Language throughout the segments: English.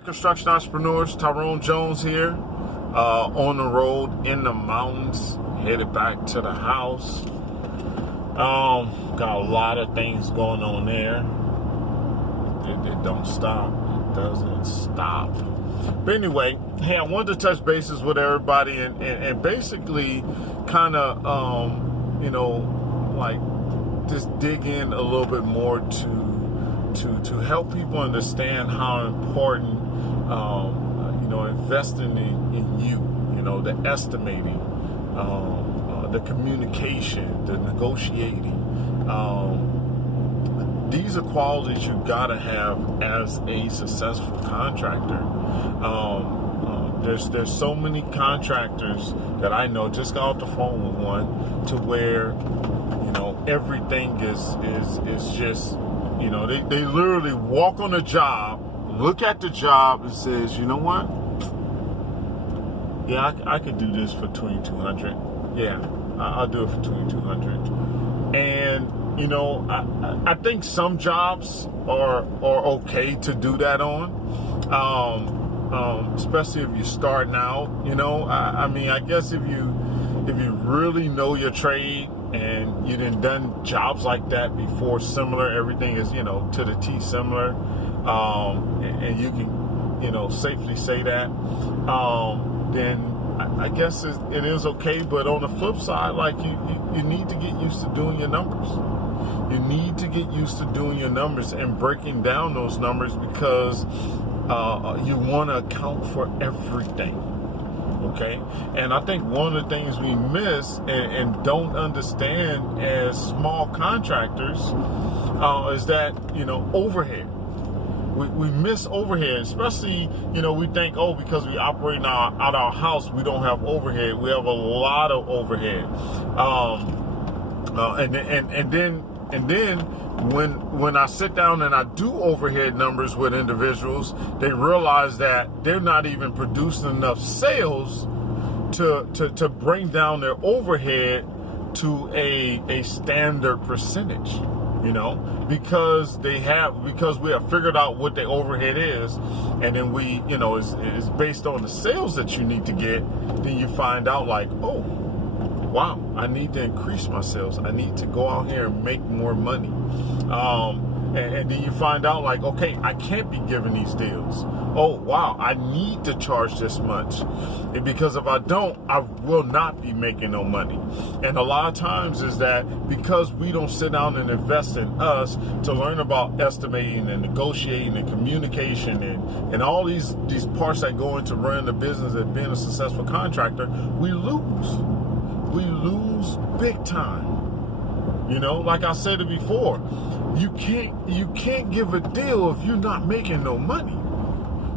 Construction entrepreneurs, Tyrone Jones here, on the road in the mountains, headed back to the house. Got a lot of things going on there. It don't stop. It doesn't stop. But anyway, hey, I wanted to touch bases with everybody and basically kind of, just dig in a little bit more to help people understand how important, investing in you, the estimating, the communication, the negotiating. These are qualities you gotta have as a successful contractor. There's so many contractors that I know, just got off the phone with one, to where, everything is just, they literally walk on a job, look at the job and says, you know what? Yeah, I could do this for $2,200. Yeah, I'll do it for $2,200. And, I think some jobs are okay to do that on. Especially if you're starting out, I guess if you really know your trade and you done jobs like that before, similar, everything is, to the T similar, and you can, safely say that, then I guess it is okay. But on the flip side, like you need to get used to doing your numbers. You need to get used to doing your numbers and breaking down those numbers, because you want to account for everything. Okay, and I think one of the things we miss and don't understand as small contractors is that, overhead. We miss overhead, especially, we think, because we operate out our house, we don't have overhead. We have a lot of overhead. And then when I sit down and I do overhead numbers with individuals, they realize that they're not even producing enough sales to bring down their overhead to a standard percentage, because we have figured out what the overhead is, and then it's based on the sales that you need to get. Then you find out, like, oh, wow, I need to increase my sales. I need to go out here and make more money. And then you find out, like, okay, I can't be giving these deals. Oh, wow, I need to charge this much. Because if I don't, I will not be making no money. And a lot of times is that because we don't sit down and invest in us to learn about estimating and negotiating and communication and all these parts that go into running the business and being a successful contractor, we lose. We lose big time. Like I said it before, you can't give a deal if you're not making no money.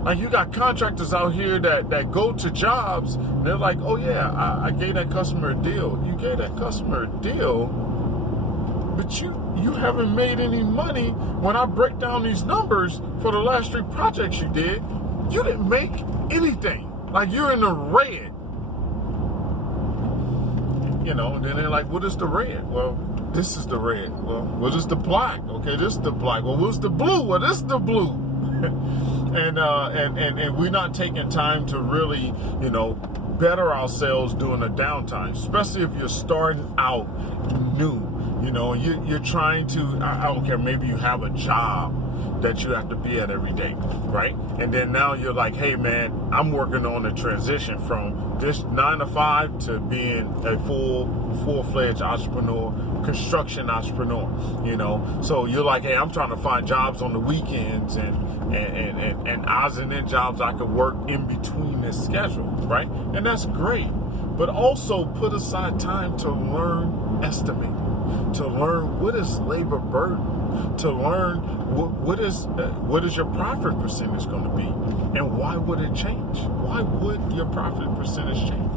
Like, you got contractors out here that go to jobs and they're like, oh yeah, I gave that customer a deal. You gave that customer a deal, but you haven't made any money. When I break down these numbers for the last 3 projects you did, you didn't make anything. Like, you're in the red. And then they're like, what is the red? Well, this is the red. Well, what is the black? Okay, this is the black. Well, what's the blue? Well, this is the blue. and we're not taking time to really, better ourselves during the downtime, especially if you're starting out new. You're trying to, I don't care, maybe you have a job that you have to be at every day, right? And then now you're like, hey man, I'm working on a transition from this 9 to 5 to being a full-fledged entrepreneur, construction entrepreneur, So you're like, hey, I'm trying to find jobs on the weekends and odds and ends jobs I could work in between this schedule, right? And that's great. But also put aside time to learn estimating, to learn what is labor burden, to learn what is your profit percentage going to be, and why would it change? Why would your profit percentage change?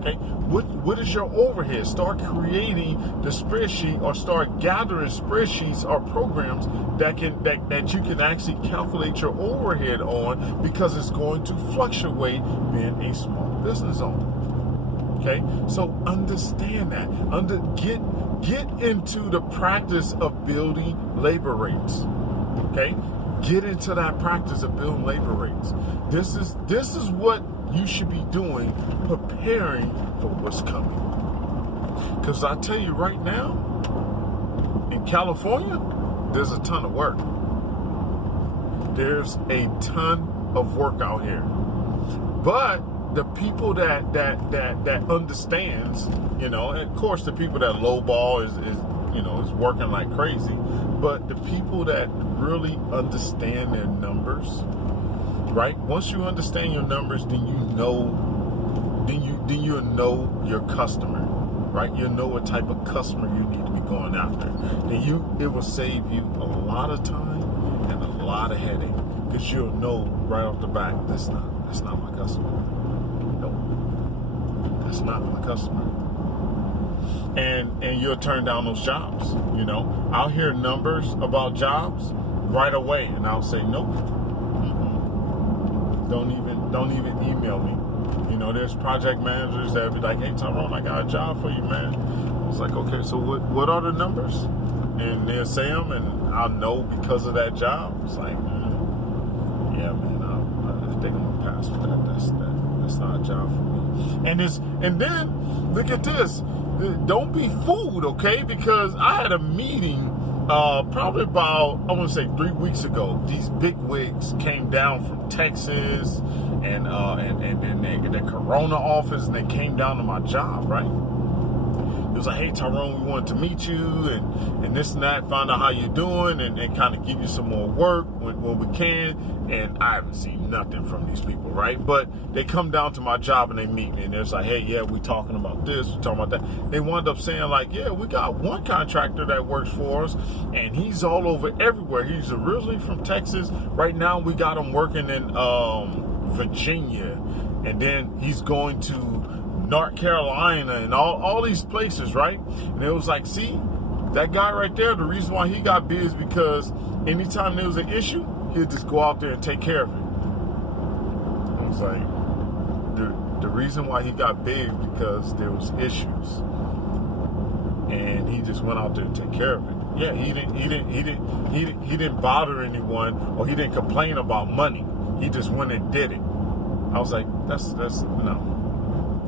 Okay, what is your overhead? Start creating the spreadsheet, or start gathering spreadsheets or programs that you can actually calculate your overhead on, because it's going to fluctuate being a small business owner. Okay, so understand that. Get into the practice of building labor rates. Okay, Get into that practice of building labor rates. This is what you should be doing, preparing for what's coming. Because I tell you right now, in California, there's a ton of work. There's a ton of work out here. But the people that understands, and of course the people that lowball is working like crazy. But the people that really understand their numbers, right? Once you understand your numbers, then you know your customer, right? You know what type of customer you need to be going after. Then it will save you a lot of time and a lot of headache, because you'll know right off the bat, that's not my customer. No, that's not my customer. And you'll turn down those jobs. I'll hear numbers about jobs right away, and I'll say nope. Don't even email me. There's project managers that be like, hey Tyrone, I got a job for you, man. It's like, okay, so what are the numbers? And they'll say them, and I'll know because of that job. It's like, yeah, man, I think I'm gonna pass with that. That's not a job for me. And then look at this. Don't be fooled, okay? Because I had a meeting probably about, I want to say 3 weeks ago. These big wigs came down from Texas and the Corona office, and they came down to my job, right? It was like, hey, Tyrone, we wanted to meet you and this and that, find out how you're doing and kind of give you some more work when we can. And I haven't seen nothing from these people, right? But they come down to my job and they meet me, and they're like, hey, yeah, we talking about this, we talking about that. They wound up saying like, yeah, we got one contractor that works for us, and he's all over everywhere. He's originally from Texas. Right now we got him working in Virginia, and then he's going to North Carolina and all these places, right? And it was like, see, that guy right there, the reason why he got big is because anytime there was an issue, he'd just go out there and take care of it. I was like, the reason why he got big because there was issues, and he just went out there and take care of it. Yeah, he didn't bother anyone, or he didn't complain about money. He just went and did it. I was like, that's no.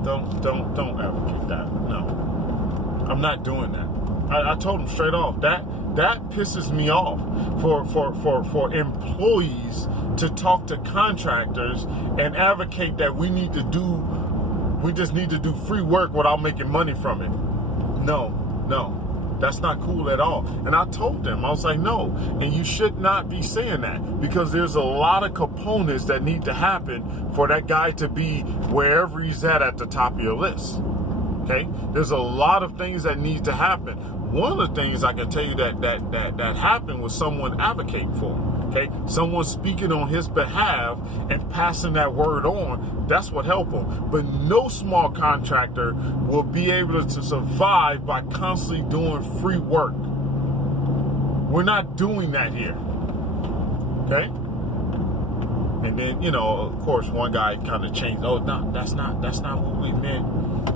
Don't advocate that. No, I'm not doing that. I told him straight off that pisses me off for employees to talk to contractors and advocate that we just need to do free work without making money from it. No, that's not cool at all. And I told them, I was like, no, and you should not be saying that, because there's a lot of components that need to happen for that guy to be wherever he's at the top of your list. Okay, there's a lot of things that need to happen. One of the things I can tell you that happened was someone advocating for him. Okay, someone speaking on his behalf and passing that word on. That's what helped him. But no small contractor will be able to survive by constantly doing free work. We're not doing that here. Okay. And then, of course, one guy kind of changed. Oh, no, that's not what we meant.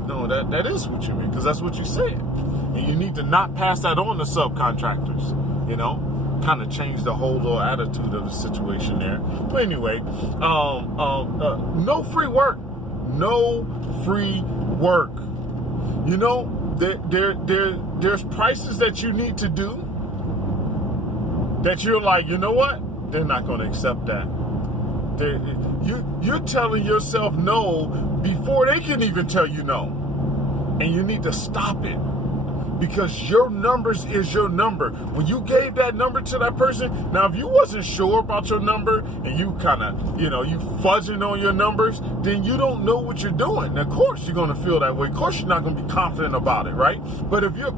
No, that is what you mean, because that's what you said. And you need to not pass that on to subcontractors, kind of change the whole little attitude of the situation there. But anyway, no free work. No free work. There's prices that you need to do that you're like, you know what? They're not going to accept that. You're telling yourself no before they can even tell you no. And you need to stop it, because your numbers is your number. When you gave that number to that person, now if you wasn't sure about your number and you kind of, you fudging on your numbers, then you don't know what you're doing. Of course you're going to feel that way. Of course you're not going to be confident about it, right? But if you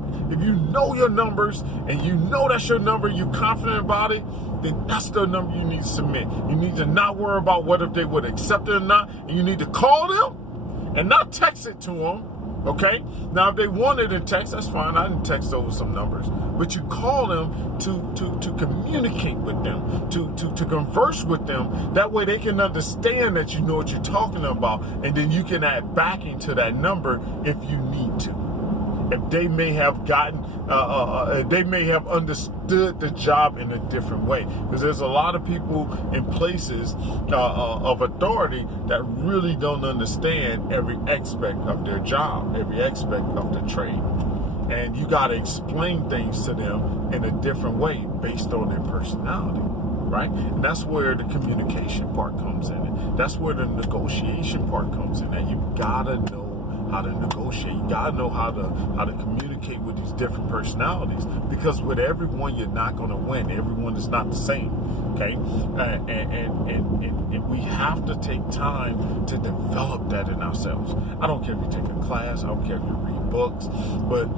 know your numbers and you know that's your number, you're confident about it, then that's the number you need to submit. You need to not worry about whether they would accept it or not. And you need to call them and not text it to them. Okay? Now, if they want it in text, that's fine. I didn't text over some numbers. But you call them to communicate with them, to converse with them. That way they can understand that you know what you're talking about. And then you can add backing to that number if you need to. if they may have they may have understood the job in a different way. Because there's a lot of people in places of authority that really don't understand every aspect of their job, every aspect of the trade. And you got to explain things to them in a different way based on their personality, right? And that's where the communication part comes in. And that's where the negotiation part comes in. And you got to know how to negotiate. You got to know how to communicate with these different personalities, because with everyone you're not going to win. Everyone is not the same, okay? And we have to take time to develop that in ourselves. I don't care if you take a class, I don't care if you read books, but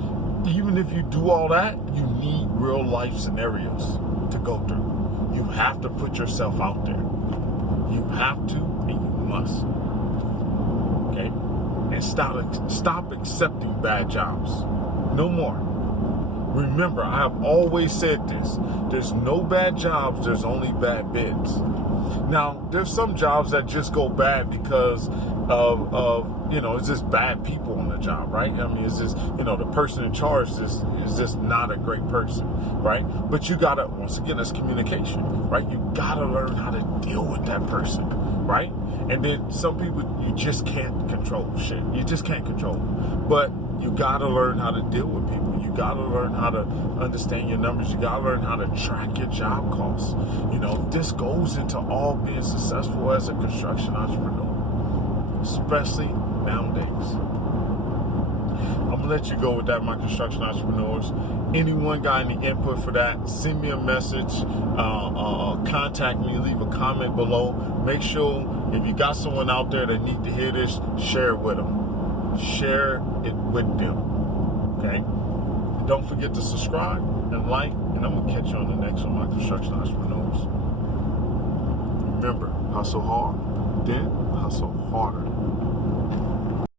even if you do all that, you need real life scenarios to go through. You have to put yourself out there. You have to and you must, okay? And stop accepting bad jobs. No more. Remember, I have always said this. There's no bad jobs, there's only bad bids. Now, there's some jobs that just go bad because of it's just bad people on the job, right? I mean, it's just, the person in charge is just not a great person, right? But you gotta, once again, it's communication, right? You gotta learn how to deal with that person, right? And then some people, you just can't control shit. You just can't control it. But you gotta learn how to deal with people. You gotta learn how to understand your numbers. You gotta learn how to track your job costs. This goes into all being successful as a construction entrepreneur, especially nowadays. I'm gonna let you go with that, my construction entrepreneurs. Anyone got any input for that? Send me a message, contact me, leave a comment below. Make sure if you got someone out there that need to hear this, share it with them. Share it with them, okay? Don't forget to subscribe and like, and I'm gonna catch you on the next one, my construction entrepreneurs. Remember, hustle hard, then hustle harder.